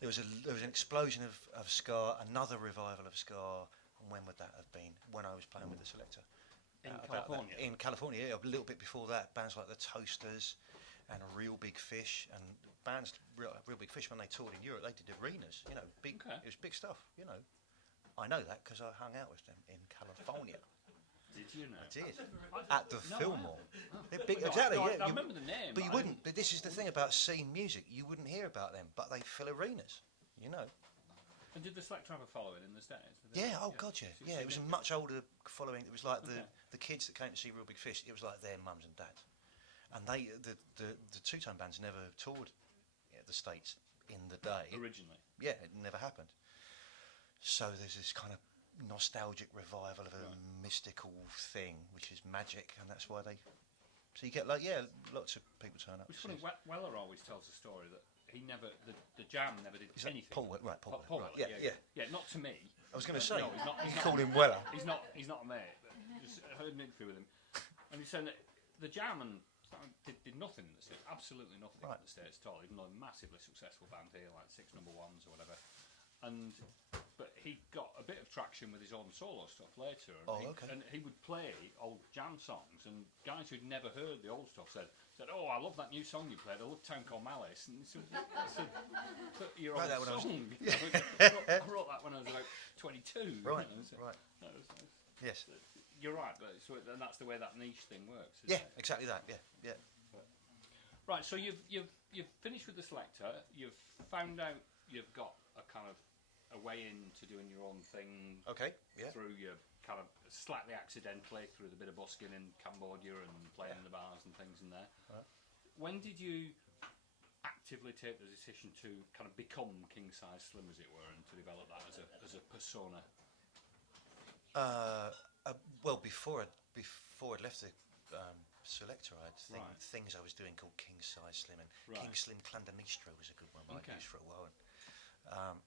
there was an explosion of ska, another revival of ska. And when would that have been? When I was playing with the Selector. In About California? that. In California, yeah, a little bit before that, bands like the Toasters and Real Big Fish, and bands Real Big Fish, when they toured in Europe, they did arenas, you know, big. Okay. It was big stuff, you know. I know that because I hung out with them in California. Did you know? I did at the No, Fillmore. Oh. They're big, No, exactly. I Yeah, remember the name. but you wouldn't. But this is the thing about scene music. You wouldn't hear about them, but they fill arenas. You know. And did the Selector have a following in the States? Yeah. Oh God, yeah. So Yeah. It was a significant. much older following. It was like Okay. the kids that came to see Real Big Fish. It was like their mums and dads, and the two-tone bands never toured the States in the day. Originally. Yeah, it never happened. So there's this kind of nostalgic revival of a mystical thing, which is magic, and that's why they. So you get lots of people turn up. Which is funny. Weller always tells a story that he never, the Jam never did Is that anything. Paul, right? Paul, Paul right. Weller, Yeah. yeah. Not to me. I was going to say. No, he's not. You called him Weller. He's not a mate. But just heard an interview with him, and he said that the Jam and did nothing in the States, absolutely nothing in the States at all. Even though a massively successful band here, like 6 number ones or whatever, but he got a bit of traction with his own solo stuff later. And he would play old Jam songs, and guys who'd never heard the old stuff said, "Oh, I love that new song you played. I love Town Called Malice." And I said, "But your old song." I wrote that when I was about 22. Right. You know, so Right. that was, Yes. you're right, but and that's the way that niche thing works. Yeah. Isn't it? Exactly that. Yeah. Right. So you've finished with the Selector. You've found out you've got a kind of a way into doing your own thing. Okay. Yeah. Through your kind of slightly accidentally through the bit of busking in Cambodia and playing in the bars and things in there. Right. When did you actively take the decision to kind of become King Size Slim, as it were, and to develop that as a persona? Well, before I'd left the Selector, I had things I was doing called King Size Slim, and King Slim Clandestro was a good one I'd used for a while. And,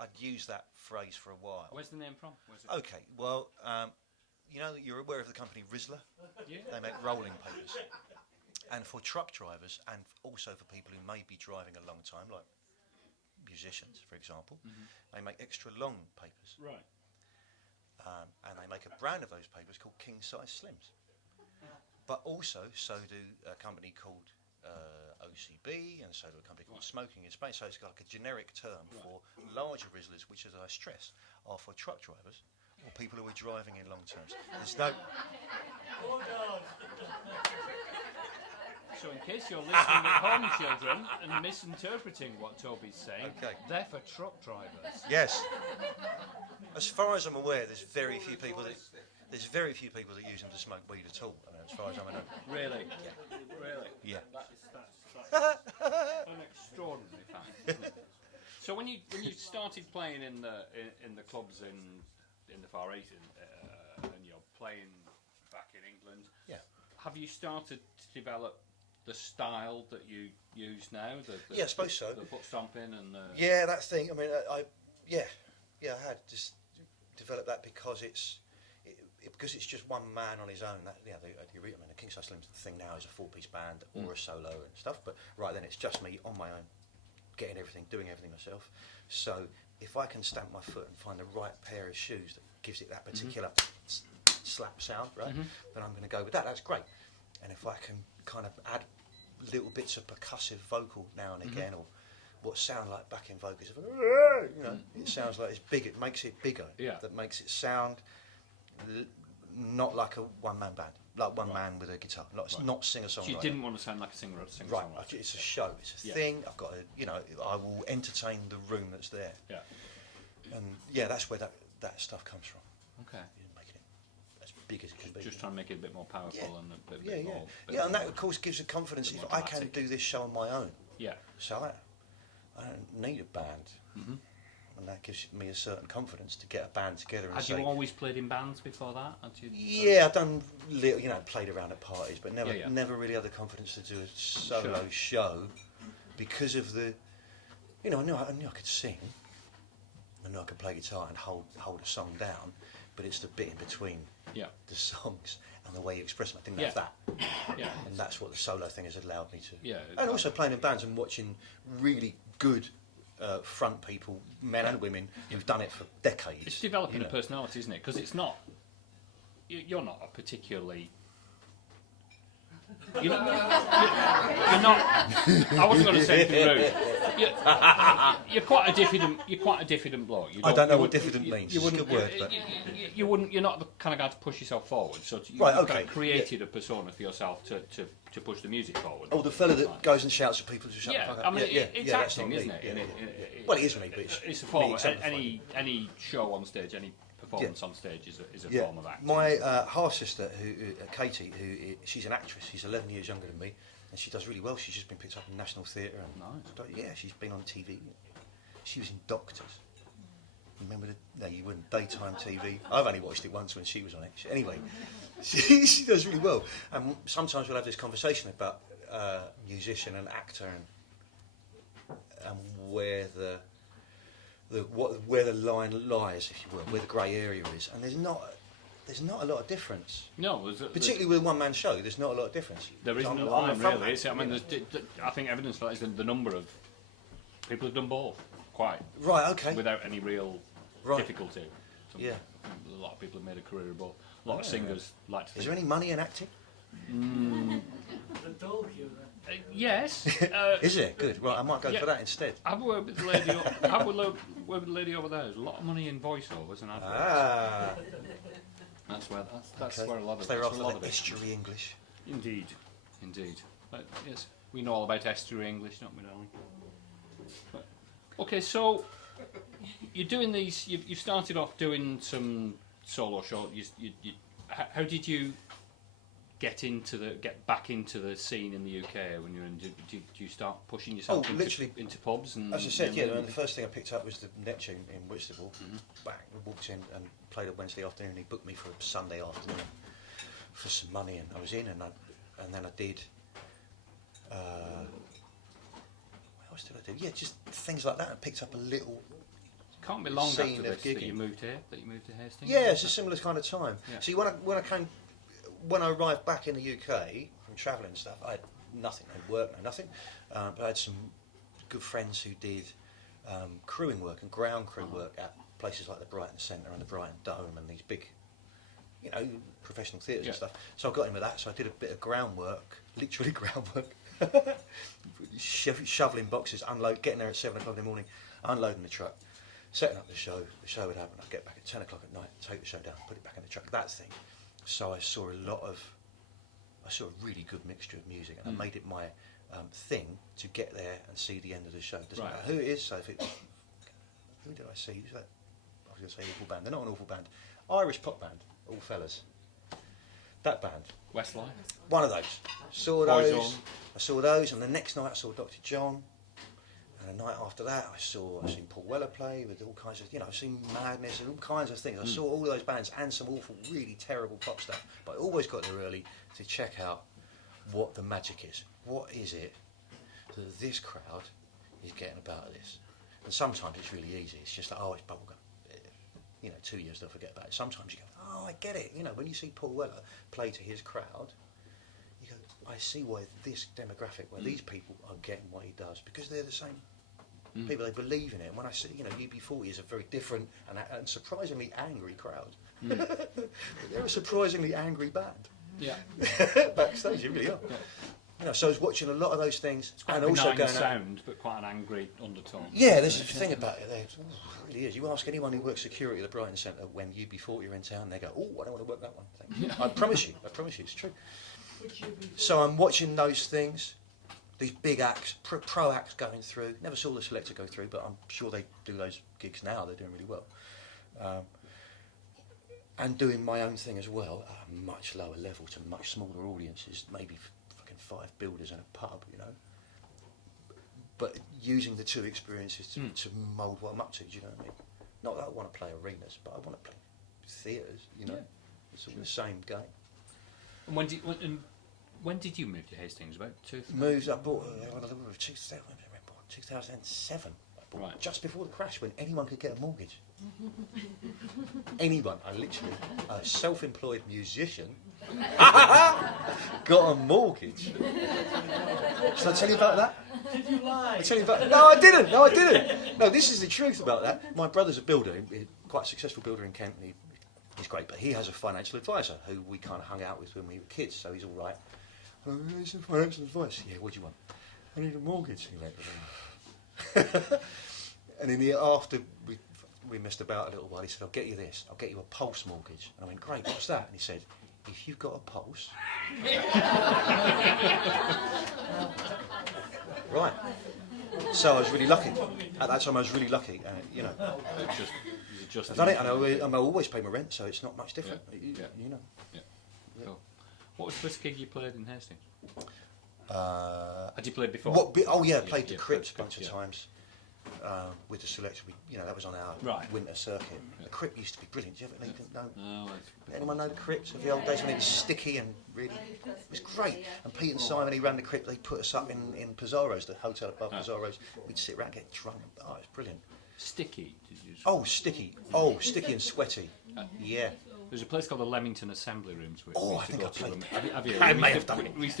I'd used that phrase for a while. Where's the name from? Okay, well, you know that you're aware of the company Rizla? Yeah. They make rolling papers. And for truck drivers, and also for people who may be driving a long time, like musicians, for example, they make extra long papers. Right. And they make a brand of those papers called King Size Slims. But also, so do a company called OCB, and so do a company called Smoking in Spain. So it's got like a generic term for larger Rizzlers, which, as I stress, are for truck drivers or people who are driving in long terms. There's no. So in case you're listening at home, children, and misinterpreting what Toby's saying, they're for truck drivers. Yes. As far as I'm aware, there's very few people that use them to smoke weed at all. I mean, as far as I'm aware. Really? Yeah. Really? Yeah. That's an extraordinary fact, isn't it? So when you started playing in the clubs in the Far East and you're playing back in England, have you started to develop the style that you use now? I suppose so. The foot stomping and that thing. I mean, I had just developed that because it's just one man on his own. The King Size Slim's thing now is a 4-piece band or a solo and stuff. But right then, it's just me on my own, doing everything myself. So if I can stamp my foot and find the right pair of shoes that gives it that particular slap sound, right, then I'm going to go with that. That's great. And if I can kind of add little bits of percussive vocal now and again, or what sound like backing vocals, it sounds like it's big. It makes it bigger. Yeah. That makes it sound not like a one-man band, like one man with a guitar. Not singer-songwriter. So you didn't want to sound like a singer. Right. It's a show. It's a thing. I've got to, I will entertain the room that's there. Yeah. And that's where that stuff comes from. Okay. Making it as big as it can be. Just trying to make it a bit more powerful and a bit more. And that of course gives a confidence if I can do this show on my own. Yeah. So I don't need a band. And that gives me a certain confidence to get a band together. And Had you always played in bands before that? I've done little, played around at parties, but never really had the confidence to do a solo show because of the, I knew I could sing, I knew I could play guitar and hold a song down, but it's the bit in between the songs and the way you express them. I didn't have that. Yeah. And that's what the solo thing has allowed me to. Yeah. And also playing in bands and watching really good front people, men and women, who've done it for decades. It's developing you a know. personality, isn't it? Because it's not. You're not a particularly. You're not. I wasn't going to say anything rude. You're quite a diffident. You're quite a diffident bloke. I don't know you what wouldn't- diffident means. It's a good word, but You wouldn't. You're not the kind of guy to push yourself forward. So Right, you've okay, kind of created a persona for yourself to push the music forward. oh, the fella that goes and shouts at people to shut Yeah, the fuck I up. mean, yeah, it's yeah, that's acting, not isn't me. it? Yeah, And yeah. Well, it is me, but it's a form. me Of, exemplifying. any show on stage, any performance on stage is a Yeah. form of acting. My half sister, Katie, she's an actress. She's 11 years younger than me, and she does really well. She's just been picked up in National Theatre. And Nice. Yeah, she's been on TV. She was in Doctors. Remember no, you wouldn't. Daytime TV. I've only watched it once when she was on it. Anyway, she does really well. And sometimes we'll have this conversation about musician and actor and where where the line lies, if you will, where the grey area is. And there's not a lot of difference. No, Particularly with a one-man show, there's not a lot of difference. there isn't a I'm line front really. man, It's, I mean, I think evidence for that is the number of people who've done both quite Right, okay. without any real Right. difficulty. Yeah. A lot of people have made a career of both. A lot of singers like to Is think. there any money in acting? Yes. Is it? Good. Right, I might go yeah. for that instead. Have a word with the lady. Have a word with the lady over there. There's a lot of money in voiceovers and adverts. Ah. That's where that's Okay. where a lot of So they're that's after where a lot the of it. estuary English. Indeed. But, yes, we know all about estuary English, don't we, darling? But, okay, so you're doing these. You've started off doing some solo shows. How did you get back into the scene in the UK when you're in? Did you start pushing yourself literally, into pubs? And As I said, yeah, the first thing I picked up was the Neptune in Whitstable. Bang, I walked in and played a Wednesday afternoon. He booked me for a Sunday afternoon for some money, and I was in, and then I did. What else did I do? Yeah, just things like that. I picked up a little. Can't be long scene after of this that gigging. you moved here. That you moved to Hastings. Yeah, it's a similar kind of time. Yeah. See, when I arrived back in the UK from travelling and stuff, I had nothing, no work, no nothing. But I had some good friends who did crewing work and ground crew work at places like the Brighton Centre and the Brighton Dome and these big, professional theatres and Yeah. stuff. So I got in with that. So I did a bit of groundwork, literally groundwork, shoveling boxes, getting there at 7 o'clock in the morning, unloading the truck, setting up the show. The show would happen. I'd get back at 10 o'clock at night, take the show down, put it back in the truck. That thing. So I saw a really good mixture of music, and I made it my thing to get there and see the end of the show. Doesn't Right. matter who it is. So who did I see? Who's that? I was going to say awful band. They're not an awful band. Irish pop band, all fellas. That band. Westlife. One of those. Saw Boyzone. those. I saw those, and the next night I saw Dr. John. And the night after that, I've seen Paul Weller play with all kinds of, I've seen Madness and all kinds of things. I saw all of those bands and some awful, really terrible pop stuff. But I always got there early to check out what the magic is. What is it that this crowd is getting about this? And sometimes it's really easy. It's just like, oh, it's bubblegum. 2 years they'll forget about it. Sometimes you go, oh, I get it. When you see Paul Weller play to his crowd, you go, I see why this demographic, why these people are getting what he does, because they're the same people. They believe in it. And when I see, UB40 is a very different and surprisingly angry crowd. They're a surprisingly angry band. Yeah. Backstage, they really are. Yeah. So I was watching a lot of those things, Quite and a also benign going out. sound, but quite an angry undertone. Yeah, there's a thing about it. It really is. You ask anyone who works security at the Brighton Centre when UB40 are in town, they go, "Oh, I don't want to work that one." Thank you. I promise you, it's true. So I'm watching those things, these big acts, pro acts going through. Never saw the Selector go through, but I'm sure they do those gigs now. They're doing really well. And doing my own thing as well at a much lower level to much smaller audiences, maybe fucking 5 builders in a pub, But using the two experiences to mould what I'm up to, do you know what I mean? Not that I want to play arenas, but I want to play theatres, Yeah. It's all the same game. And when did you move to Hastings? About 2? Moves, I bought 2007. I bought Right. just before the crash, when anyone could get a mortgage. Anyone. I literally, a self-employed musician, got a mortgage. Shall I tell you about that? Did you lie? I tell you about, no, I didn't. No, I didn't. No, this is the truth about that. My brother's a builder, quite a successful builder in Kent. And he's great, but he has a financial advisor who we kind of hung out with when we were kids. So he's all right. Oh, it's a financial advice. Yeah, what do you want? I need a mortgage. He went, and in the after we messed about a little while, he said, "I'll get you this. I'll get you a pulse mortgage." And I went, "Great, what's that?" And he said, "If you've got a pulse." Right. So I was really lucky. At that time, I was really lucky. You know, I've done it, and I always pay my rent, so it's not much different. Yeah. You know. Yeah. Cool. What was the first gig you played in Hastings? Had you played before? Played the Crypt a bunch of times with the selection. That was on our winter circuit. Yeah. The Crypt used to be brilliant. Do you ever know? No, Anyone know the Crypt of the old days when it was sticky and really, it was great. And Pete and Simon, he ran the Crypt. They put us up in Pizarro's, the hotel above Pizarro's. We'd sit around, get drunk. Oh, it's brilliant. Sticky. Did you Sticky. Sticky and sweaty. Yeah. There's a place called the Leamington Assembly Rooms. We I used to think go I to played them. there. Have you? I may have done it. We used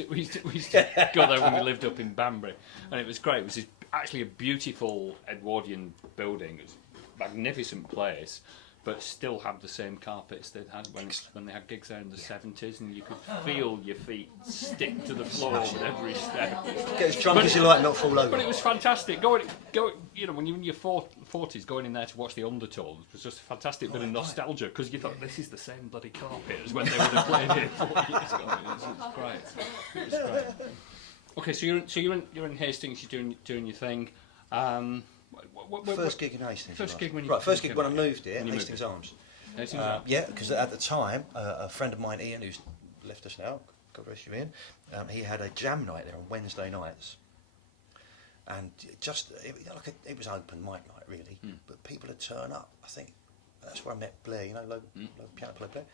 to go there when we lived up in Banbury, and it was great. It was actually a beautiful Edwardian building. It was a magnificent place, but still had the same carpets they'd had when they had gigs there in the 70s, and you could feel your feet stick to the floor with every step. Get as drunk as you like, not fall over. But it was fantastic. When you're in your 40s, going in there to watch the Undertones was just a fantastic bit of nostalgia, because you thought, this is the same bloody carpet as when they would have played it 40 years ago. It was great. It was great. Okay, so you're in Hastings. You're doing your thing. First gig in Hastings. First gig when I moved here, Hastings Arms. Hastings Arms. Yeah, because at the time, a friend of mine, Ian, who's left us now, God rest you, Ian, he had a jam night there on Wednesday nights. And it was open mic night, really, but people would turn up. I think that's where I met Blair, local piano player Blair.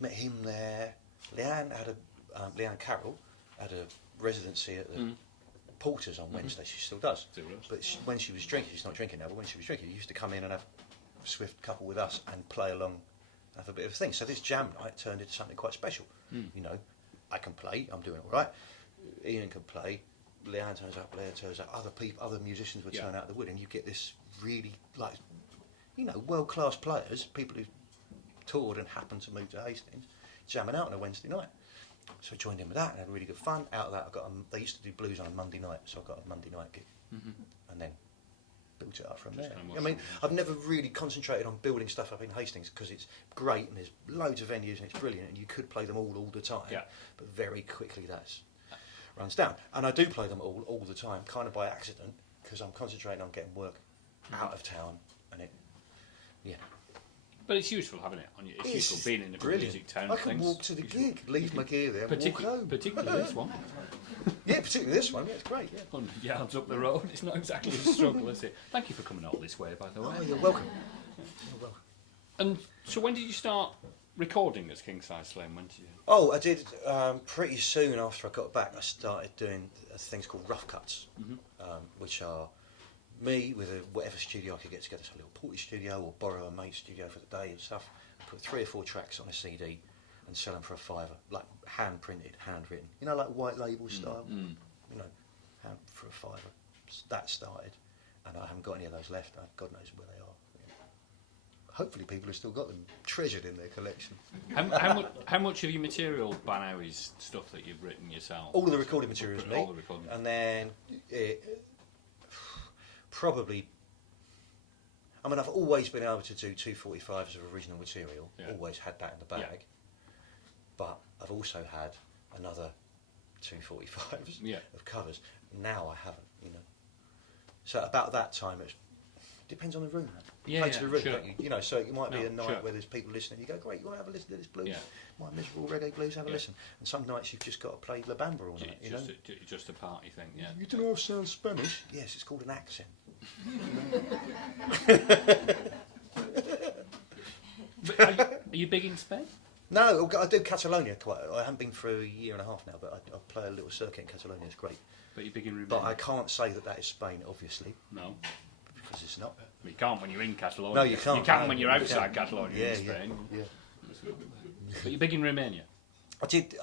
Met him there. Leanne Carroll had a residency at the Porters on Wednesday. She still does. But when she was drinking, she's not drinking now, but when she was drinking, she used to come in and have a swift couple with us and play along, have a bit of a thing. So this jam night turned into something quite special. I can play, I'm doing all right. Ian can play, Leanne turns up, Blair turns up, other musicians would turn out of the wood, and you get this really, world-class players, people who toured and happened to move to Hastings, jamming out on a Wednesday night. So I joined in with that and had really good fun. Out of that, they used to do blues on a Monday night, so I got a Monday night gig, and then built it up from there. I've never really concentrated on building stuff up in Hastings, because it's great and there's loads of venues and it's brilliant and you could play them all the time. Yeah. But very quickly that runs down, and I do play them all the time, kind of by accident, because I'm concentrating on getting work out of town, and But it's useful having it on you. It's useful being in a good music town. I can walk to the gig, leave my gear there, and walk home. Particularly this one. Yeah, particularly this one. Yeah, it's great. Yeah. 100 yards up the road. It's not exactly a struggle, is it? Thank you for coming all this way, by the way. Oh, you're welcome. You're welcome. And so, when did you start recording as King Size Slim? When did you? Oh, I did pretty soon after I got back. I started doing things called rough cuts, which are me with whatever studio I could get together, so a little Porty studio or borrow a mate's studio for the day and stuff. Put 3 or 4 tracks on a CD and sell them for $5, like hand printed, handwritten. Like white label style. For $5. That started, and I haven't got any of those left. God knows where they are. Hopefully, people have still got them treasured in their collection. How much of your material by now is stuff that you've written yourself? All of the recording material is me. All the recording. And then probably, I've always been able to do 245s of original material. Yeah. Always had that in the bag. Yeah. But I've also had another 245s of covers. Now I haven't, So about that time, it depends on the room. Play to the room, don't you? So it might be a night where there's people listening. You go, great, you want to have a listen to this blues? My miserable reggae blues, have a listen. And some nights you've just got to play La Bamba all night. Just a party thing, yeah. You don't know how to sound Spanish? Yes, it's called an accent. Are you big in Spain? No, I do Catalonia quite. I haven't been for a year and a half now, but I play a little circuit in Catalonia. It's great. But you're big in Romania. But I can't say that is Spain, obviously. No. Because it's not. You can't when you're in Catalonia. No, you can't. You can when you're outside Catalonia in Spain. Yeah. But you're big in Romania. I did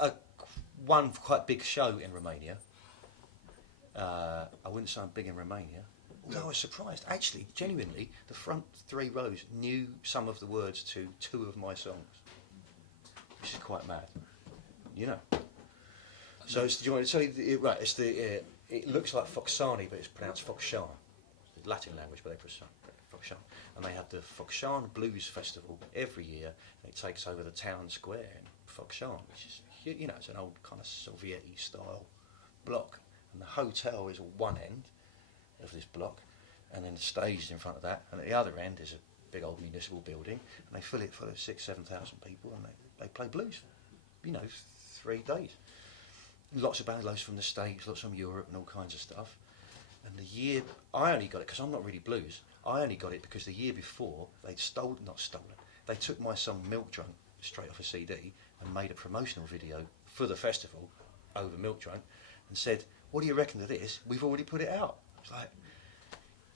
one quite big show in Romania. I wouldn't say I'm big in Romania. Although I was surprised. Actually, genuinely, the front 3 rows knew some of the words to 2 of my songs, which is quite mad. You know. So do you want to tell you? Right, it's the. It looks like Foxani, but it's pronounced Foxshan. It's the Latin language, but they put Foxshan. And they have the Foxshan Blues Festival every year. And it takes over the town square in Foxshan, which is, you know, it's an old kind of Soviet-y style block. And the hotel is one end of this block, and then the stage is in front of that. And at the other end is a big old municipal building, and they fill it full of 6,000-7,000 people, and they play blues for, you know, 3 days. Lots of bands, loads from the States, lots from Europe and all kinds of stuff. And the year, I only got it, because I'm not really blues, I only got it because the year before, they'd not stolen, they took my song Milk Drunk straight off a CD and made a promotional video for the festival over Milk Drunk and said, what do you reckon of this? We've already put it out. It's like,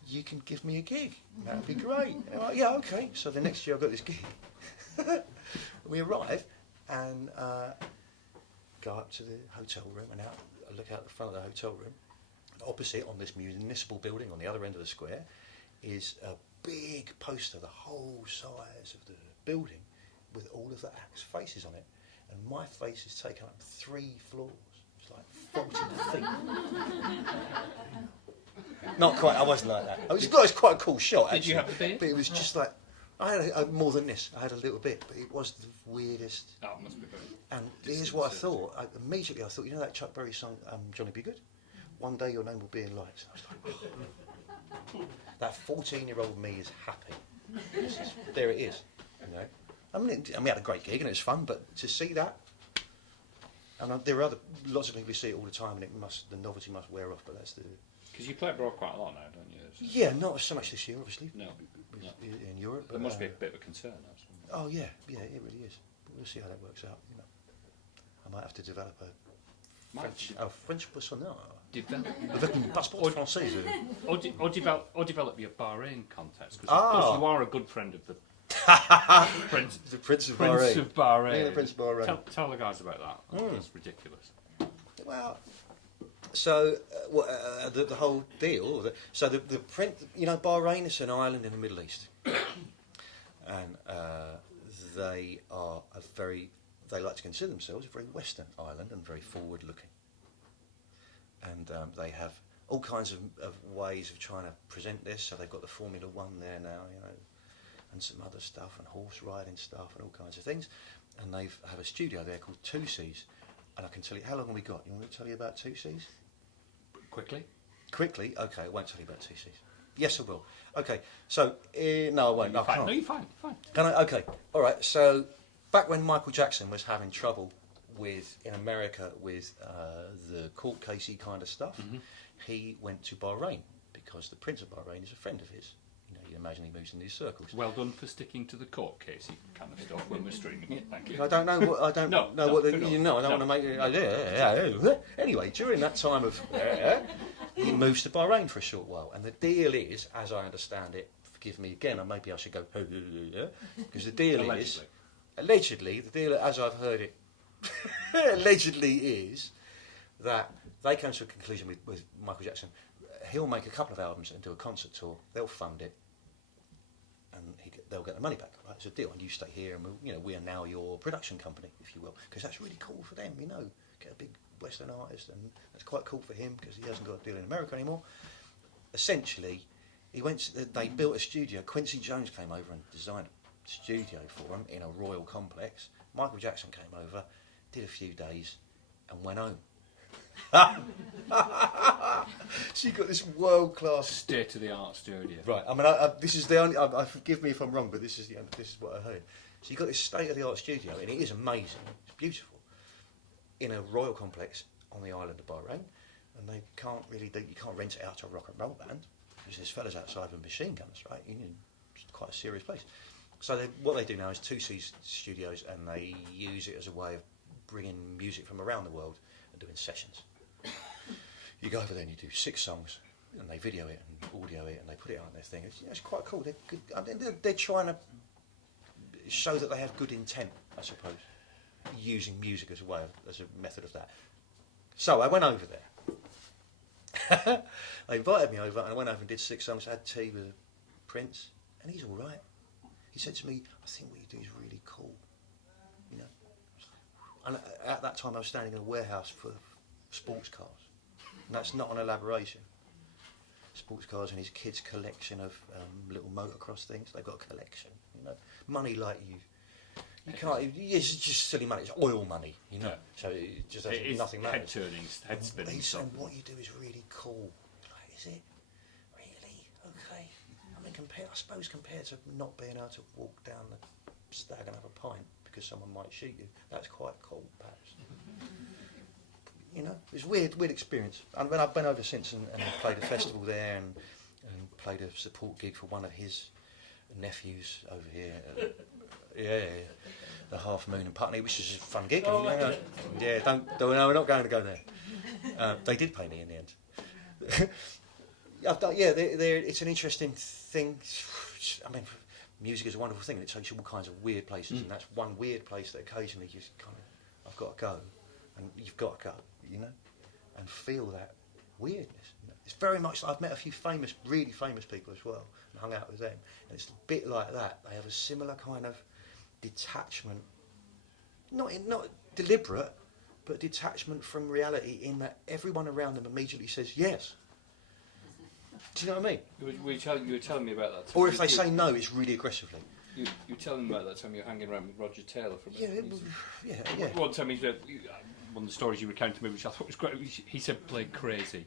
you can give me a gig. That would be great. And I'm like, yeah, okay. So the next year I got this gig. We arrive and go up to the hotel room and out. I look out the front of the hotel room. And opposite, on this municipal building on the other end of the square, is a big poster, the whole size of the building, with all of the acts' faces on it. And my face is taken up 3 floors. It's like 40 feet. Not quite. I wasn't like that. It was quite a cool shot. Actually, Did you have the beard? But it was just like I had more than this. I had a little bit, but it was the weirdest. Oh, it must be very. And here's what I thought. Immediately I thought, you know that Chuck Berry song, Johnny Be Good? One day your name will be in lights. I was like, oh. That 14-year-old me is happy. There it is. You know. I mean, we had a great gig and it was fun, but to see that, and there are lots of people who see it all the time, and the novelty must wear off. But that's the. Because you play abroad quite a lot now, don't you? Yeah, not so much this year, obviously. No. In Europe. There must be a bit of a concern. Oh yeah, it really is. But we'll see how that works out. You know, I might have to develop a French personnel. Avec un passeport français. Or develop your Bahrain contacts, because you are a good friend of the Prince of Bahrain. Prince of Bahrain. Yeah, the Prince of Bahrain. Tell the guys about that. That's ridiculous. Well, so the whole deal. So the Prince, you know, Bahrain is an island in the Middle East, and they like to consider themselves a very Western island and very forward-looking. And they have all kinds of ways of trying to present this. So they've got the Formula One there now, you know, and some other stuff, and horse riding stuff, and all kinds of things. And they have a studio there called 2Cs. And I can tell you, how long have we got? You want me to tell you about 2Cs? Quickly? Okay, I won't tell you about 2Cs. Yes, I will. Okay, so, no, I won't. No, I can't. No, you're fine. Can I? Okay, all right. So, back when Michael Jackson was having trouble in America with the court casey kind of stuff, he went to Bahrain because the Prince of Bahrain is a friend of his. You know, you imagine he moves in these circles. Well done for sticking to the court casey kind of stuff when we're streaming it. Thank you. I don't know what I don't know what you know. I don't want to make it. Anyway, during that time of he moves to Bahrain for a short while, and the deal is, as I understand it, forgive me again, or maybe I should go because the deal is allegedly the deal, as I've heard it, allegedly is that they came to a conclusion with Michael Jackson. He'll make a couple of albums and do a concert tour. They'll fund it, and they'll get the money back. Right, it's a deal, and you stay here, and we are now your production company, if you will, because that's really cool for them. You know, get a big Western artist, and that's quite cool for him because he hasn't got a deal in America anymore. Essentially, they built a studio. Quincy Jones came over and designed a studio for him in a royal complex. Michael Jackson came over, did a few days, and went home. So you've got this world-class state-of-the-art studio. Right. I mean, this is the only. Forgive me if I'm wrong, but this is what I heard. So you've got this state-of-the-art studio, and it is amazing. It's beautiful in a royal complex on the island of Bahrain, and they can't really do. You can't rent it out to a rock and roll band because there's fellas outside with machine guns, right? It's quite a serious place. So what they do now is 2C studios, and they use it as a way of bringing music from around the world and doing sessions. You go over there and you do 6 songs, and they video it and audio it, and they put it out on their thing. It's quite cool. They're good. I mean, they're trying to show that they have good intent, I suppose, using music as a method of that. So I went over there. They invited me over, and I went over and did 6 songs. Had tea with Prince, and he's all right. He said to me, "I think what you do is really cool," you know. And at that time, I was standing in a warehouse for sports cars, and that's not an elaboration. Sports cars and his kids' collection of little motocross things. They've got a collection, you know. Money like you can't. It's just silly money. It's oil money, you know. Yeah. So it just nothing Head matters. turning, head spinning. He's stuff. saying what you do is really cool. Like, is it really okay? I mean, I suppose compared to not being able to walk down the stag and have a pint because someone might shoot you, that's quite cool, perhaps. You know, it's a weird experience. And when I've been over since and played a festival there and played a support gig for one of his nephews over here. The Half Moon in Putney, which is a fun gig. Oh, Yeah, don't. No, we're not going to go there. They did pay me in the end. I've done, yeah, it's an interesting thing. I mean, music is a wonderful thing. It takes you all kinds of weird places, and that's one weird place that occasionally you just kind of, I've got to go, and you've got to go, you know, and feel that weirdness. It's very much. I've met a few really famous people as well, and hung out with them, and it's a bit like that. They have a similar kind of detachment, not deliberate, but detachment from reality. In that everyone around them immediately says yes. Do you know what I mean? You were telling me about that. Or if they say no, it's really aggressively. You were telling me about that time you were hanging around with Roger Taylor from Yeah. One time one of the stories you recounted to me, which I thought was great. He said play crazy,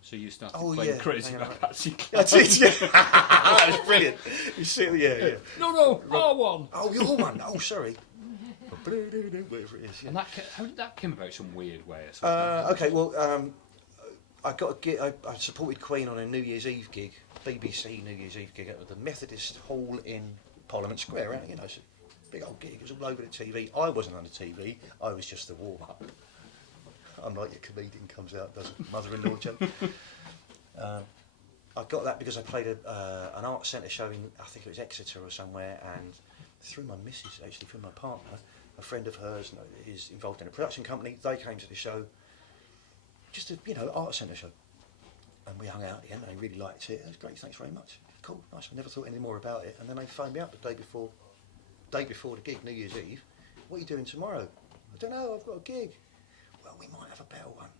so you started playing crazy about Patsy Cline. That's it. Yeah. That was brilliant. You see, yeah. No, R1. Oh, you're one. Oh, sorry. Whatever it is. Yeah. And how did that come about? Some weird way or something? Okay, well, I got a gig. I supported Queen on a New Year's Eve gig, BBC New Year's Eve gig at the Methodist Hall in Parliament Square. You know, it's a big old gig. It was all over the TV. I wasn't on the TV. I was just the warm up. Unlike your comedian comes out, does a mother-in-law joke. I got that because I played an art centre show in, I think it was Exeter or somewhere, and through my missus, actually through my partner, a friend of hers is involved in a production company. They came to the show. Just a art centre show, and we hung out at the end. They really liked it. It was great. Thanks very much. Cool, nice. I never thought any more about it. And then they phoned me up the day before the gig, New Year's Eve. What are you doing tomorrow? I don't know. I've got a gig. Well, we might have a better one.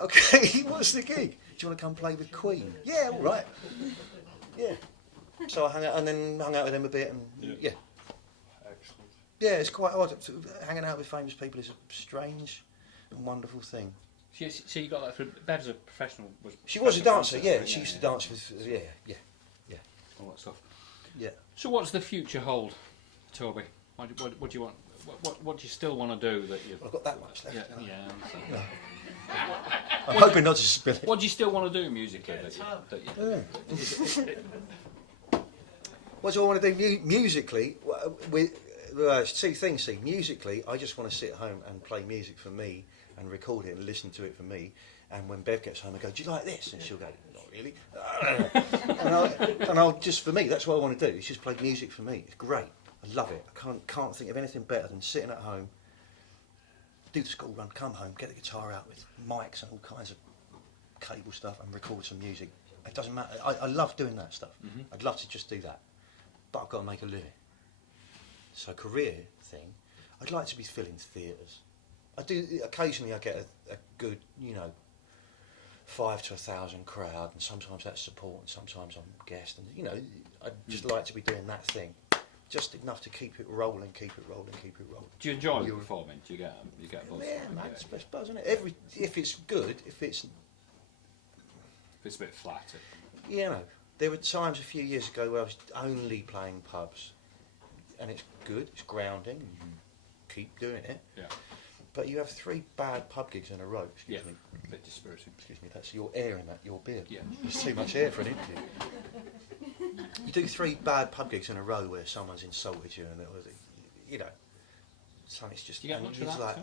Okay, what's the gig? Do you want to come play with Queen? Yeah, all right. Yeah. So I hung out with them a bit, and yeah. Excellent. Yeah, it's quite odd. Hanging out with famous people is a strange and wonderful thing. So you got that for Bev as a professional? She was a dancer, yeah. Right? She used to dance with, yeah. All that stuff. Yeah. So what's the future hold, Toby? What do you want? What do you still want to do that you? I've got that much left. Yeah. I'm hoping not to spill it. What do you still want to do musically? What do I want to do musically? With two things. See, musically, I just want to sit at home and play music for me and record it and listen to it for me. And when Bev gets home, I go, "Do you like this?" And she'll go, "Not really." and I'll just for me, that's what I want to do. Is just play music for me. It's great. I love it. I can't think of anything better than sitting at home, do the school run, come home, get the guitar out with mics and all kinds of cable stuff, and record some music. It doesn't matter. I love doing that stuff. Mm-hmm. I'd love to just do that, but I've got to make a living. So career thing, I'd like to be filling theatres. I do occasionally. I get a good, 5 to 1,000 crowd, and sometimes that's support, and sometimes I'm guest, and I'd just like to be doing that thing, just enough to keep it rolling. Do you enjoy performing? Do you get a buzz? Yeah, man, it's best buzz, isn't it? If it's good, if it's a bit flat. There were times a few years ago where I was only playing pubs, and it's good, it's grounding, and you keep doing it. Yeah. But you have 3 bad pub gigs in a row. Excuse me. A bit dispiriting. Excuse me. That's your air in your beard. Yeah. There's too much air for an interview. You do 3 bad pub gigs in a row where someone's insulted you, and so it's just. Do you get much of that? Like,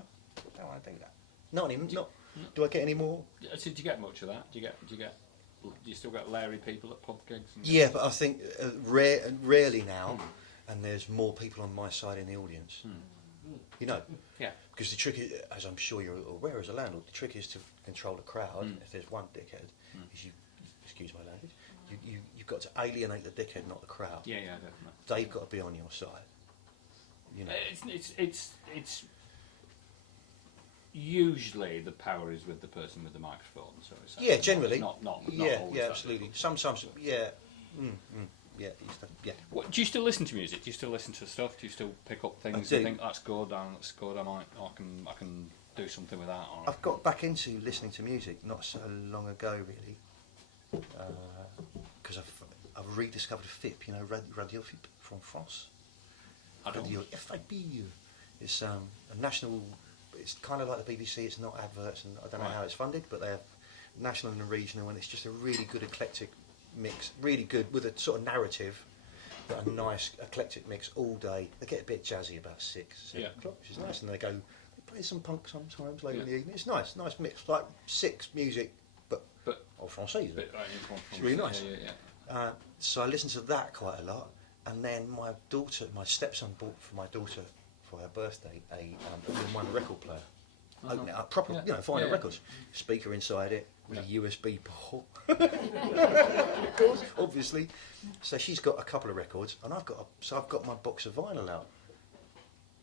no, I do that. Not even. Do I get any more? So do you get much of that? Do you still get Larry people at pub gigs? Yeah, but I think rarely now, and there's more people on my side in the audience. You know. Yeah. Because the trick is, as I'm sure you're aware as a landlord, the trick is to control the crowd. If there's one dickhead, is you, excuse my language, you've got to alienate the dickhead, not the crowd. Yeah, definitely. They've got to be on your side. You know. It's usually the power is with the person with the microphone. So it's generally. not always that absolutely. difficult. Sometimes, yeah. What, do you still listen to music? Do you still listen to stuff? Do you still pick up things do. and think that's good? That's good. I can do something with that. Or I've got back into listening to music not so long ago, really, because I've rediscovered FIP. You know, Radio FIP from France. I don't. Radio FIP. It's a national. It's kind of like the BBC. It's not adverts, and I don't know how it's funded, but they have national and regional, and it's just a really good eclectic mix. Really good with a sort of narrative, but a nice eclectic mix all day. They get a bit jazzy about 7 o'clock, which is nice, and they play some punk sometimes later in the evening. It's nice mix, like 6 music, but en français. It's really nice. So I listen to that quite a lot, and then my stepson bought for my daughter for her birthday a all-in-one record player. Open it up, proper, vinyl records. Speaker inside it with a USB port, of course, obviously. So she's got a couple of records, and I've got my box of vinyl out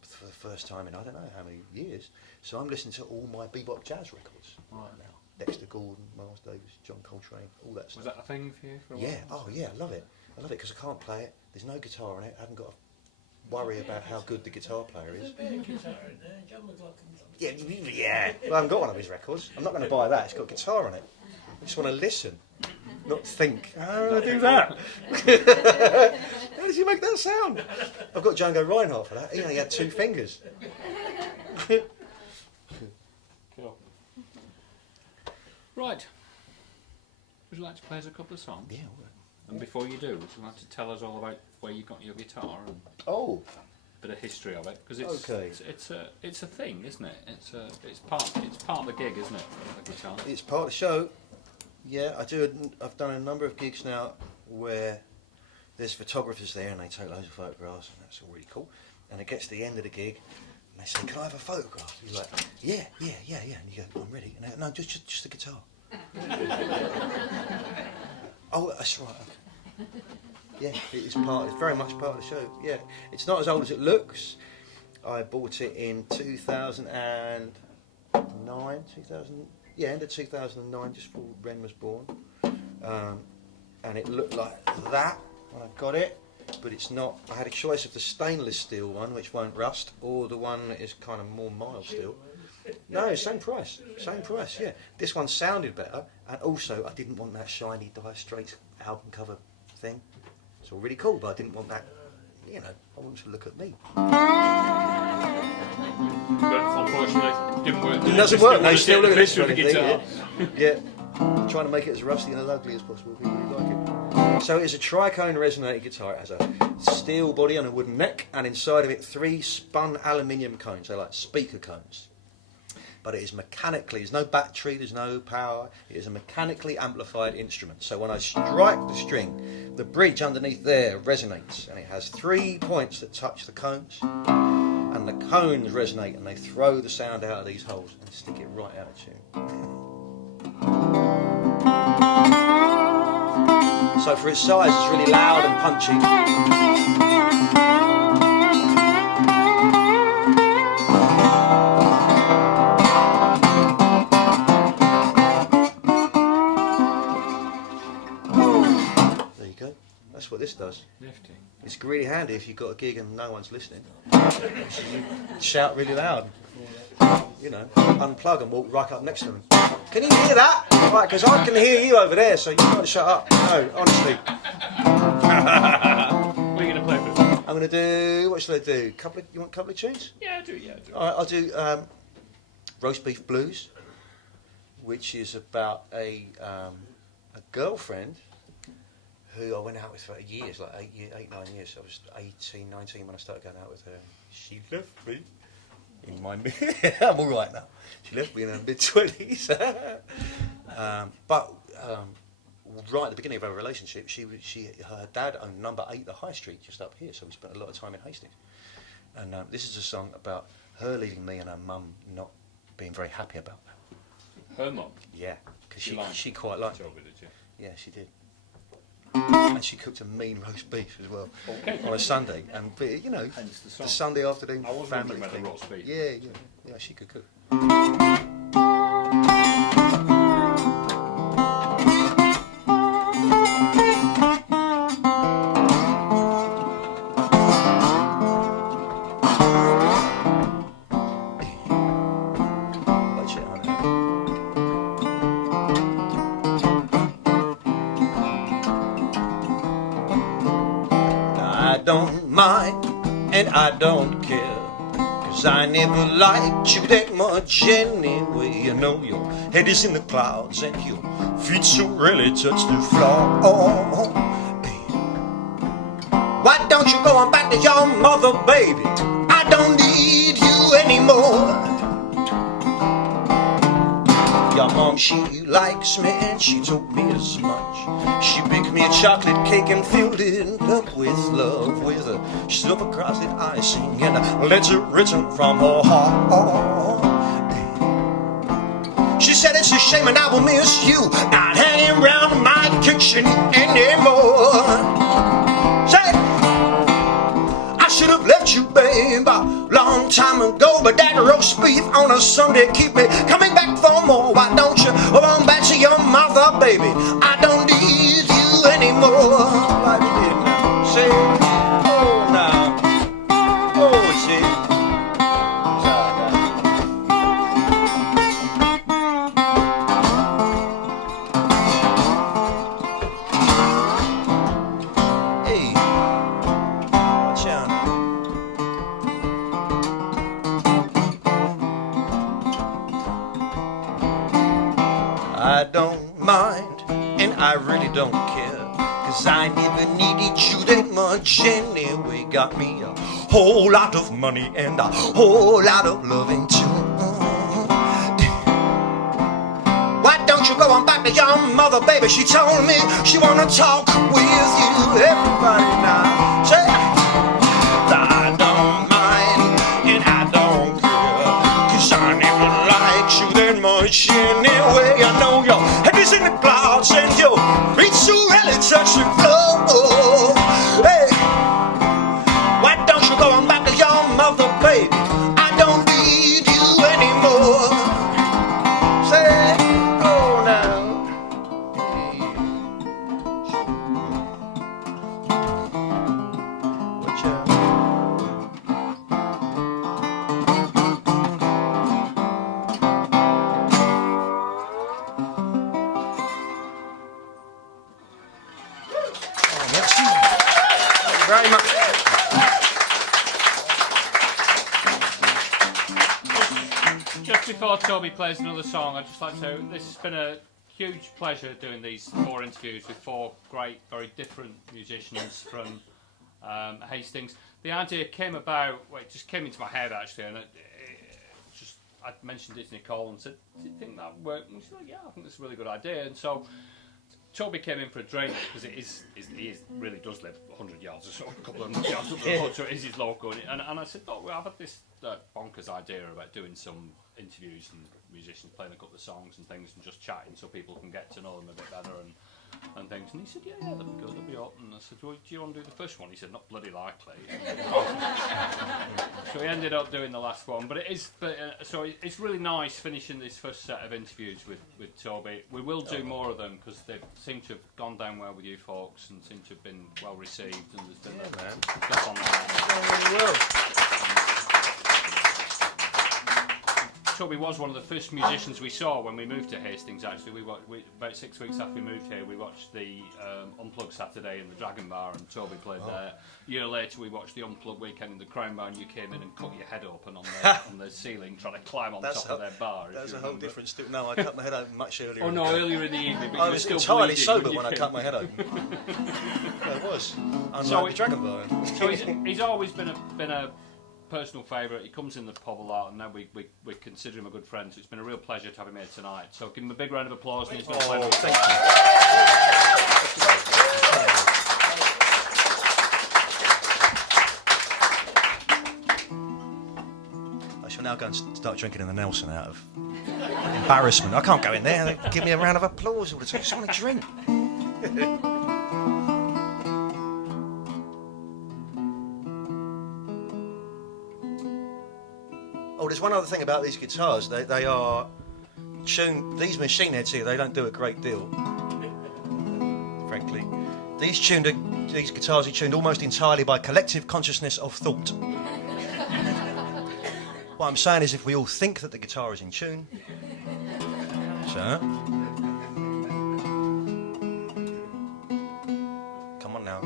for the first time in I don't know how many years. So I'm listening to all my bebop jazz records right now. Dexter Gordon, Miles Davis, John Coltrane, all that stuff. Was that a thing for you? For a while? I love it. I love it because I can't play it. There's no guitar on it. I haven't got to worry about how good the guitar player is. There's a bit of guitar in there, John McLaughlin. Yeah. Well, I haven't got one of his records. I'm not going to buy that. It's got guitar on it. I just want to listen, not think. How do I do that? How does he make that sound? I've got Django Reinhardt for that. He only had 2 fingers. Cool. Right. Would you like to play us a couple of songs? Yeah. All right. And before you do, would you like to tell us all about where you got your guitar and Oh. a bit of history of it? Because it's a thing, isn't it? It's part of the gig, isn't it? The guitar. It's part of the show. Yeah, I've done a number of gigs now where there's photographers there and they take loads of photographs, and that's all really cool. And it gets to the end of the gig and they say, "Can I have a photograph?" You're like, yeah. And you go, "I'm ready." And they go, "No, just the guitar." Oh, that's right. Okay. Yeah, it's very much part of the show. Yeah, it's not as old as it looks. I bought it in 2009. End of 2009, just before Ren was born. And it looked like that when I got it, but it's not. I had a choice of the stainless steel one, which won't rust, or the one that is kind of more mild steel. No, same price, yeah. This one sounded better, and also I didn't want that shiny Dire Straits album cover thing. It's all really cool, but I didn't want that, I wanted to look at me. But unfortunately, it didn't work. It doesn't work, no, still look at this one. Yeah, trying to make it as rusty and as ugly as possible, people really like it. So it's a tricone resonator guitar. It has a steel body and a wooden neck, and inside of it 3 spun aluminium cones. They're like speaker cones. But it is mechanically, there's no battery, there's no power, it is a mechanically amplified instrument. So when I strike the string, the bridge underneath there resonates, and it has 3 points that touch the cones, and the cones resonate and they throw the sound out of these holes and stick it right out of tune. So for its size, it's really loud and punchy. That's what this does. Nifty. It's really handy if you've got a gig and no one's listening. So you shout really loud. Unplug and walk right up next to them. Can you hear that? Right, because I can hear you over there, so you've got to shut up. No, honestly. What are you going to play for us? I'm going to do, what should I do? You want a couple of tunes? Yeah, do. All right, I'll do Roast Beef Blues, which is about a girlfriend who I went out with for years, like 8, 9 years. I was 18, 19 when I started going out with her. She left me in my I'm all right now. She left me in her mid-20s. But right at the beginning of our relationship, her dad owned number 8 the High Street just up here, so we spent a lot of time in Hastings. And this is a song about her leaving me and her mum not being very happy about that. Her mum? Yeah, because You liked she quite liked it. Toby, did you? Yeah, she did. And she cooked a mean roast beef as well Okay. on a Sunday. And you know, Hence the song. the Sunday afternoon I was family wondering about the thing. roast beef. Yeah, she could cook. Watch it, honey. I don't mind and I don't care, 'cause I never liked you that much anyway. You know your head is in the clouds and your feet so really touch the floor. Why don't you go on back to your mother, baby? I don't need you anymore. Your mom, she likes me and she told me as much. She baked me a chocolate cake and filled it up with love, with a silver-crusted icing and a letter written from her heart. She said it's a shame and I will miss you, not hanging around my kitchen anymore. Say, I should have left you, babe, a long time ago, but that roast beef on a Sunday keep me coming back for more. Why don't you go on back to your mother, baby? I don't need you anymore. Like you did now. Say, oh now, oh see. Hey, watch out. I don't mind, and I really don't care, 'cause I never needed you that much anyway. Got me a whole lot of money and a whole lot of loving too. Why don't you go on back to your mother, baby? She told me she wanna talk with you. Everybody now, say, I don't mind, and I don't care, 'cause I never liked you that much anyway. I know your head is in the clouds and your feet so really touch the floor. Hey, why don't you go on back to your mother, baby? I don't need you anymore. Say, oh now. Hey. Watch out. Merci. Very much. Just before Toby plays another song, I'd just like to. This has been a huge pleasure doing these 4 interviews with 4 great, very different musicians from Hastings. The idea came about. Well, it just came into my head actually, and I mentioned it to Nicole and said, "Do you think that would work?" And she said, "Yeah, I think that's a really good idea." And so Toby came in for a drink because he really does live 100 yards or so, a couple of yards up the road, so it is his local. And I said, "Oh, well, I've had this bonkers idea about doing some interviews and musicians playing a couple of songs and things and just chatting so people can get to know them a bit better and things." And he said, yeah, that'd be good, that'd be hot. And I said, well, do you want to do the first one? He said, not bloody likely. So he ended up doing the last one. But so it's really nice finishing this first set of interviews with Toby. We will do more of them because they seem to have gone down well with you folks and seem to have been well received. And there's been stuff on that. Toby was one of the first musicians we saw when we moved to Hastings. Actually, about 6 weeks after we moved here, we watched the Unplugged Saturday in the Dragon Bar, and Toby played there. A year later, we watched the Unplugged weekend in the Crown Bar, and you came in and cut your head open on the ceiling, trying to climb on top of their bar. That's a whole different story. No, I cut my head open much earlier. Oh no, earlier in the evening. But I you was were still entirely bleeding sober you when I came. cut my head open. Yeah, it was. Unlike So the Dragon Bar. So he's always been a personal favourite. He comes in the pub a lot, and now we consider him a good friend. So it's been a real pleasure to have him here tonight. So give him a big round of applause. And he's going to play. Thank you. I shall now go and start drinking in the Nelson out of embarrassment. I can't go in there. They give me a round of applause all the time. I just want to drink. Oh, there's one other thing about these guitars. They are tuned. These machine heads here, they don't do a great deal, frankly. These guitars are tuned almost entirely by collective consciousness of thought. What I'm saying is, if we all think that the guitar is in tune, so come on now.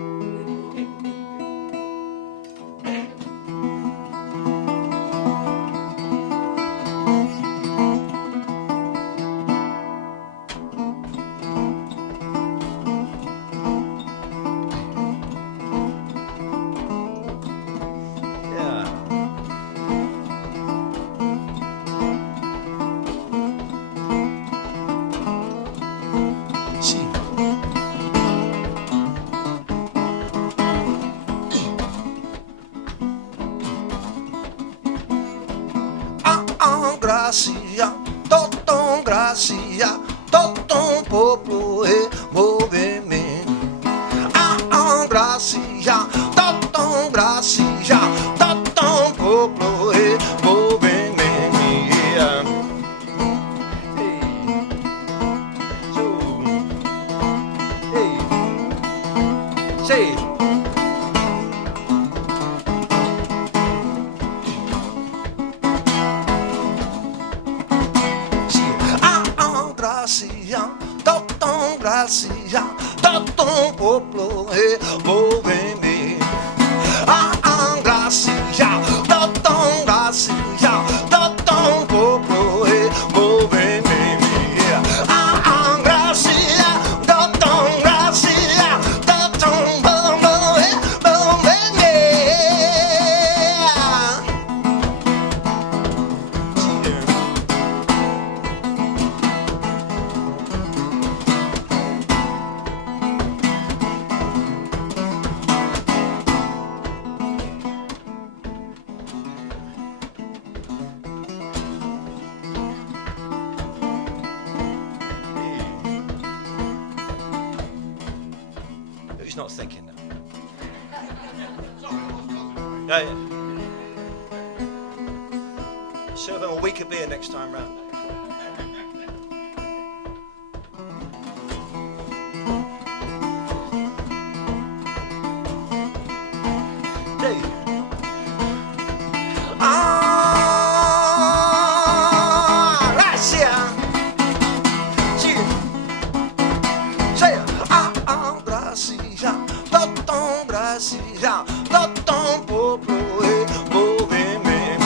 Gracia, toton gracia, toton popolo e movimento. Gracia, toton gracia, toton popolo e movimento. Hey, so, hey, gracia, toton popolo e movimento. Gracia, toton gracia, toton popolo e movimento. Gracia, toton gracia, toton popolo e movimento. Who's not thinking that? Yeah. Serve them a week of beer next time round. Toton popolo e movimento.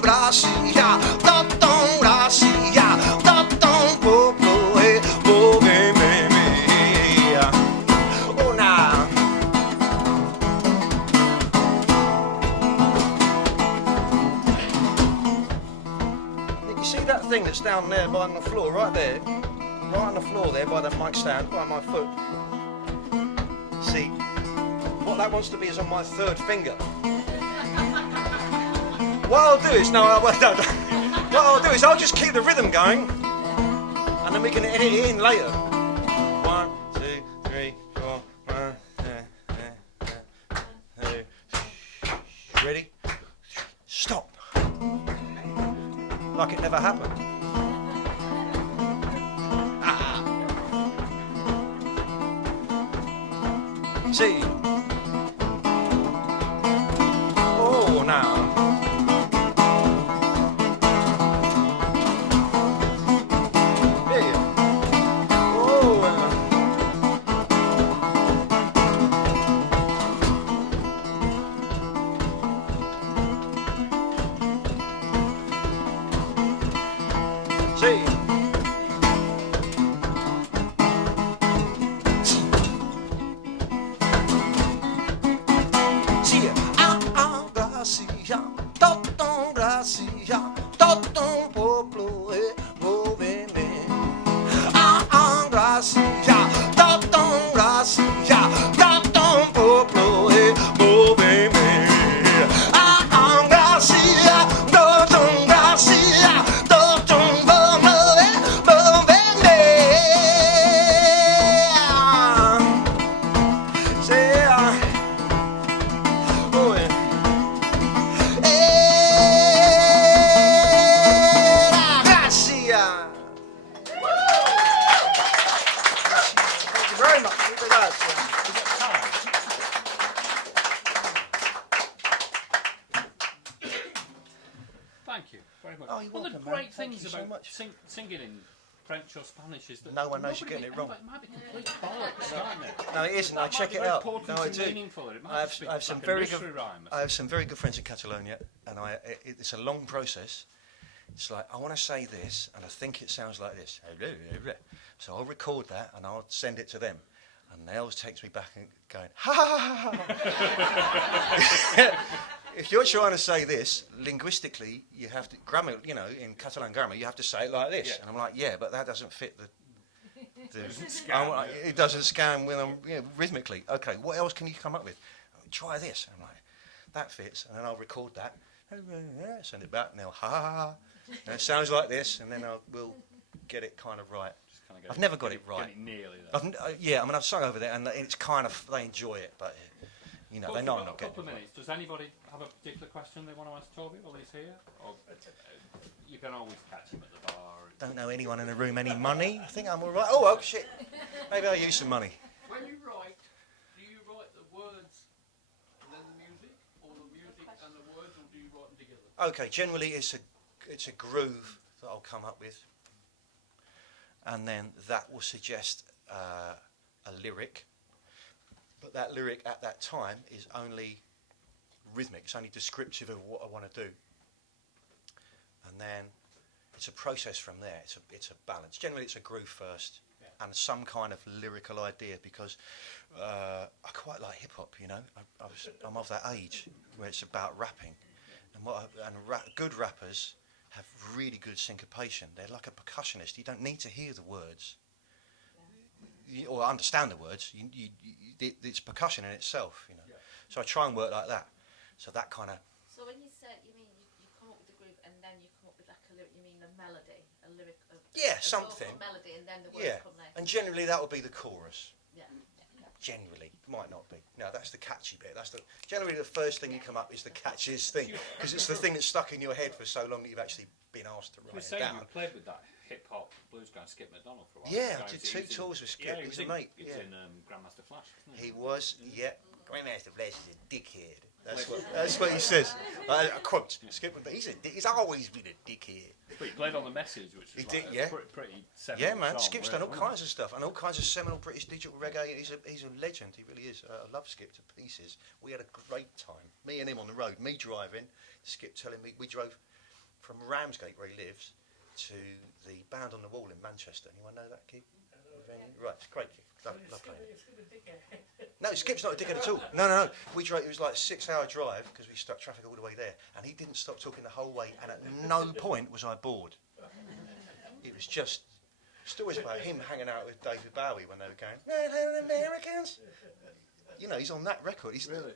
Gracia, toton gracia, toton popolo e movimento. Una. You see that thing that's down there by on the floor, right there? Right on the floor there by the mic stand, by my foot. See? What that wants to be is on my third finger. What I'll do is, what I'll do is I'll just keep the rhythm going, and then we can edit it in later. 1, 2, 3, 4, 1, 2. Ready? Stop. Like it never happened. See? Now. Yeah. Oh. See. Toton gracia, toton popolo e movimento. Gracia, toton gracia, toton popolo e movimento. Gracia. Thank you very much. Oh, you're One of the welcome, man. great Thank things you so about much. singing in French or Spanish is that No one knows you're nobody getting it wrong. It might be complete bollocks, can't it? No, it isn't. That I might check be it very out. potent No, I and do. meaningful. It might I have, just be I have some like a very nursery good. rhyme. I have some very good friends in Catalonia, and it's a long process. It's like I want to say this, and I think it sounds like this. So I'll record that, and I'll send it to them, and they'll text me back and going, ha ha ha ha. If you're trying to say this linguistically, you have to grammar. You know, in Catalan grammar, you have to say it like this. Yeah. And I'm like, yeah, but that doesn't fit the. Scan, It doesn't scan with them rhythmically. Okay, what else can you come up with? Try this. I'm like, that fits, and then I'll record that, send it back, and they'll ha ha ha. And it sounds like this, and then we'll get it kind of right. Just kinda I've never got it right. Get it nearly there. Yeah, I mean I've sung over there, and it's kind of they enjoy it, but you know they know I'm not a getting couple it of right. minutes. Does anybody have a particular question they want to ask Toby while he's here? Or you can always catch him at the bar. Don't know anyone in the room any money. I think I'm all right. Oh shit, maybe I'll use some money. When you write, do you write the words and then the music, or the music and the words, or do you write them together? Okay, generally it's a groove that I'll come up with, and then that will suggest a lyric, but that lyric at that time is only rhythmic, it's only descriptive of what I want to do, and then it's a process from there. It's a balance. Generally it's a groove first, and some kind of lyrical idea, because I quite like hip hop, you know. I'm of that age where it's about rapping, and good rappers have really good syncopation. They're like a percussionist. You don't need to hear the words or understand the words. It's percussion in itself, you know. Yeah. So I try and work like that. So that kind of. So when you said, you mean you come up with the groove and then you come up with like a lyric, you mean a melody, a lyric, Yeah, a something. vocal melody, and then the words Yeah, come later. and generally that will be the chorus. Yeah. Generally, might not be. No, that's the catchy bit. Generally the first thing you come up is the catchiest thing, because it's the thing that's stuck in your head for so long that you've actually been asked to You were write it saying down. you played with that hip hop blues guy Skip McDonald for a while. Yeah, Guy I did who's 2 in- tours with Skip. Yeah, He's he a was mate. in, he was Yeah. in Grandmaster Flash, wasn't he? He was, yeah. Grandmaster Flash is a dickhead. That's what he says. I quote Skip. He's always been a dickhead. But he played on The Message, which He was did, like yeah. a pretty seminal Yeah, man. song, Skip's done really, all wasn't kinds of stuff and all kinds of seminal British digital reggae. He's a legend. He really is. I love Skip to pieces. We had a great time. Me and him on the road. Me driving. Skip telling me we drove from Ramsgate, where he lives, to the Bound on the Wall in Manchester. Anyone know that gig? Right, it's a great gig. Love playing it. It's a dickhead. No, Skip's not a dickhead at all. No. We drove. It was like a 6-hour drive because we stuck traffic all the way there, and he didn't stop talking the whole way. And at no point was I bored. It was just stories about him hanging out with David Bowie when they were going, "Hello, Americans." You know, he's on that record. He's Really?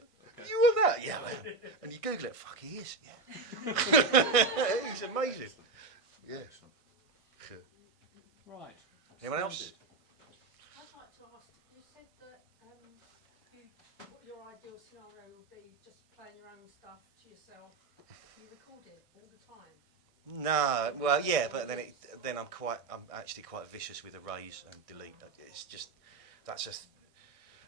You on that? Yeah, man. And you Google it. Fuck, he is. Yeah. He's amazing. Yeah. Right. Anyone else? I'd like to ask, you said that your ideal scenario would be just playing your own stuff to yourself. You record it all the time. No, well, yeah, but then I'm actually quite vicious with erase and delete. It's just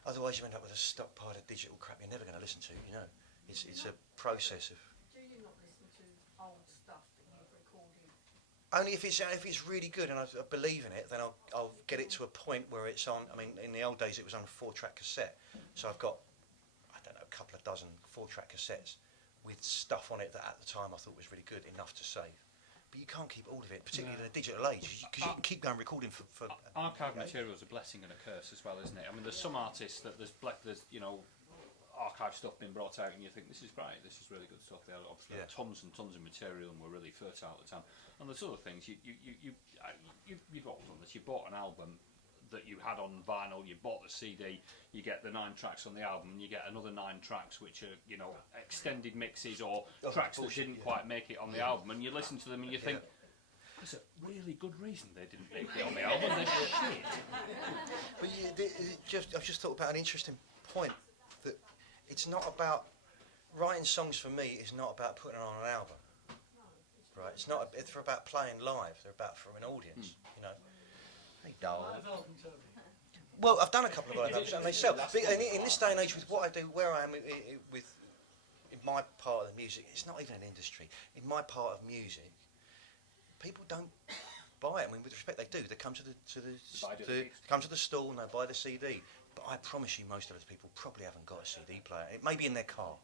otherwise you end up with a stockpile of digital crap you're never going to listen to. You know, it's a process of. Do you not listen to old stuff that you've recorded? Only if it's really good and I believe in it, then I'll get it to a point where it's on. I mean, in the old days it was on a 4-track cassette, so I've got a couple of dozen 4-track cassettes with stuff on it that at the time I thought was really good, enough to save. But you can't keep all of it, particularly in the digital age, because you can keep going recording for. Archive material is a blessing and a curse as well, isn't it? I mean, there's some artists that there's archive stuff being brought out, and you think this is great, this is really good stuff. They obviously had tons and tons of material and were really fertile at the time. And there's other things you've all done this. You bought an album that you had on vinyl, you bought the CD, you get the 9 tracks on the album, and you get another 9 tracks which are extended mixes or tracks that didn't quite make it on the album, and you listen to them and you think. There's a really good reason they didn't make it on the album. They're shit. But I've just thought about an interesting point that it's not about writing songs. For me, is not about putting it on an album. Right? It's not. It's about playing live. They're about for an audience. You know. Hey, doll. Well, I've done a couple of live albums and they sell. But in this day and age, with what I do, where I am with my part of the music, it's not even an industry. In my part of music, people don't buy it. I mean, with respect, they do. They come to the come to the stall and they buy the CD. But I promise you, most of those people probably haven't got a CD player. It may be in their car,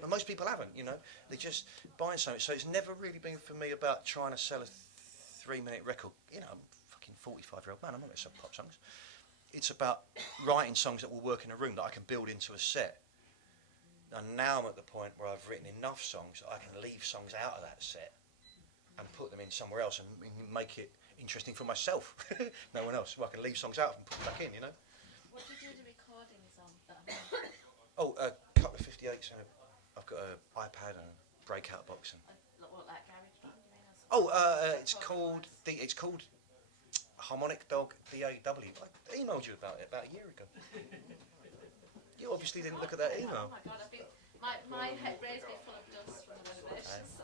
but most people haven't. You know, they just buying something. So it's never really been for me about trying to sell a 3-minute record. You know, I'm a fucking 45-year-old man. I'm not going to sell pop songs. It's about writing songs that will work in a room that I can build into a set. And now I'm at the point where I've written enough songs that I can leave songs out of that set and put them in somewhere else and make it interesting for myself. No one else. Well, I can leave songs out and put them back in, you know. What do you do the recordings on? Oh, a couple of 58s. And I've got an iPad and a breakout box. And What, like GarageBand, you mean? Or something? it's called Harmonic Dog DAW. I emailed you about it about a year ago. You obviously didn't look at that email. Oh my god, my head brain's been full of dust from the renovations.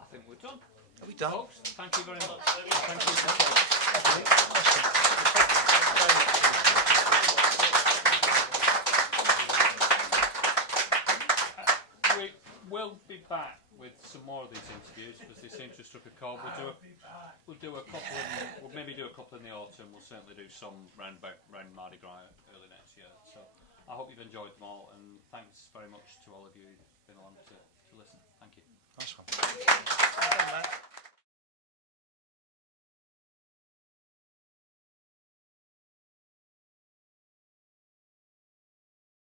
I think we're done. Are we done? Folks, thank you very much. Thank you for coming. We'll be back with some more of these interviews because they seem to have struck a chord. We'll do a couple. We'll maybe do a couple in the autumn. We'll certainly do some round Mardi Gras early next year. So I hope you've enjoyed them all, and thanks very much to all of you who've been on to